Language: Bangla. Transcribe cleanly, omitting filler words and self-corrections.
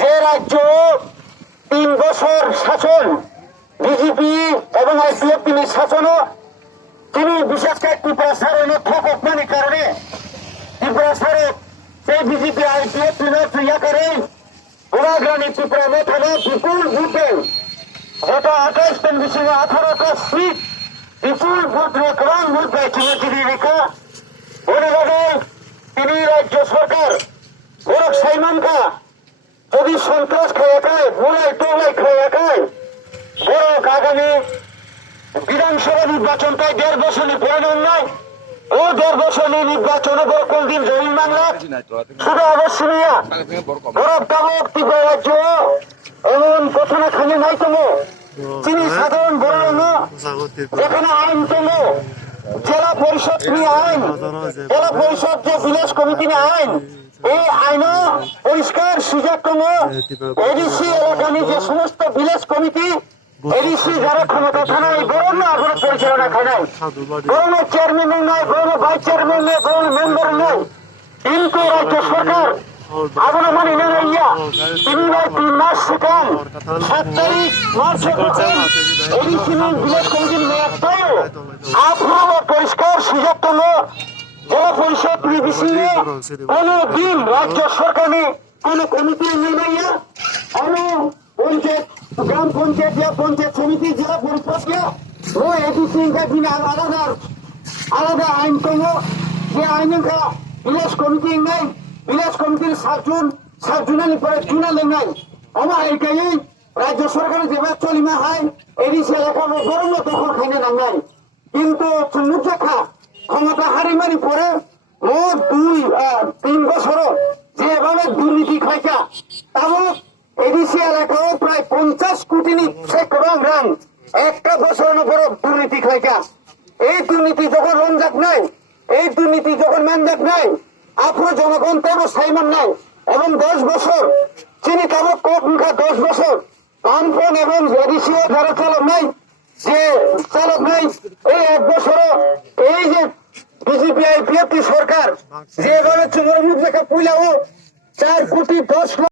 যে রাজ্য 3 বছর শাসন বিজেপি এবং আইপিএফ তিনি শাসনও তিনি বিশেষ করে ত্রিপুরা সারের ঠকমানির কারণে ত্রিপুরা সারে সেই বিজেপি আইপিএফ ক্রিয়া করে গোড়াগ্রামী ত্রিপুরা মেথানে বিপুল ভোটে গত 28-18টা সিট বিপুল ভোট রেকর্ড ভোট পেয়েছিল তিনি রেখা বলে তিনি রাজ্য সরকার গোরখ সাইমানকা যদি সন্ত্রাস খাওয়া খায় ভোলাই টোলাই খাওয়া খায় গোরখ আগামী বিধানসভা নির্বাচন তাই 1.5 বছরের প্রয়োজন নয় ও 1.5 বছরের নির্বাচনে বড় কোনদিন জমিন বাংলা শুধু অবশ্যই গোরখ তাবক ত্রিপুরা রাজ্য এমন ঘটনা খালি নাই তবু তিনি সাধারণ বড় না যেখানে আইন তবু জেলা পরিষদ আইন জেলা পরিষদ যে ভিলেজ কমিটি আইন এই আইন পরিষ্কার সুযোগ এডিসি এলাকানি যে সমস্ত ভিলেজ কমিটি এডিসি যারা ক্ষমতা থানায় গরম আগ্রহ পরিচালনা থানায় গরম চেয়ারম্যান নয় গরম ভাইস চেয়ারম্যান নয় গরম মেম্বার নয় কিন্তু রাজ্য সরকার আগুন মানে ইয়া তিনি 3 মাস সেখান 7 তারিখ মার্চ এডিসি ভিলেজ কমিটির মেয়াদ আপনারা পরিষ্কার সুযোগ জেলা পরিষদ কোন দিন রাজ্য সরকারে কোন কমিটি নেই পঞ্চায়েত গ্রাম পঞ্চায়েত পঞ্চায়েত সমিতি জেলা পরিষদ ও এডিসি আলাদা আইন করলো যে আইন ভিলেজ কমিটি নাই ভিলেজ কমিটির 7 জুনের পরে চুনালে নাই আমার এইটাই রাজ্য সরকারের যেভাবে চলিমা হয় এডিসি এলাকা গরম দখল খাইনে নাঙ্গাই কিন্তু মুখা ক্ষমতা হারি মারি পরে মোট 2-3 বছর যেভাবে দুর্নীতি খাইছা তাও এডিসি এলাকাও প্রায় 50 কোটি রাং একটা বছরের উপর দুর্নীতি খাইছা এই দুর্নীতি যখন রমজাক নাই এই দুর্নীতি যখন ম্যানজাক নাই আপনার জনগণ তেমন সাইমান নাই এবং 10 বছর চিনি তাবক কোপ মুখা 10 বছর কামপন এবং এডিসিও যারা চালক নাই যে চালক নাই এই 1 বছর এই যে বিজেপি আইপিএফ সরকার যেভাবে চুমুর মুখ দেখা পুইলাও 4 কোটি 10 লাখ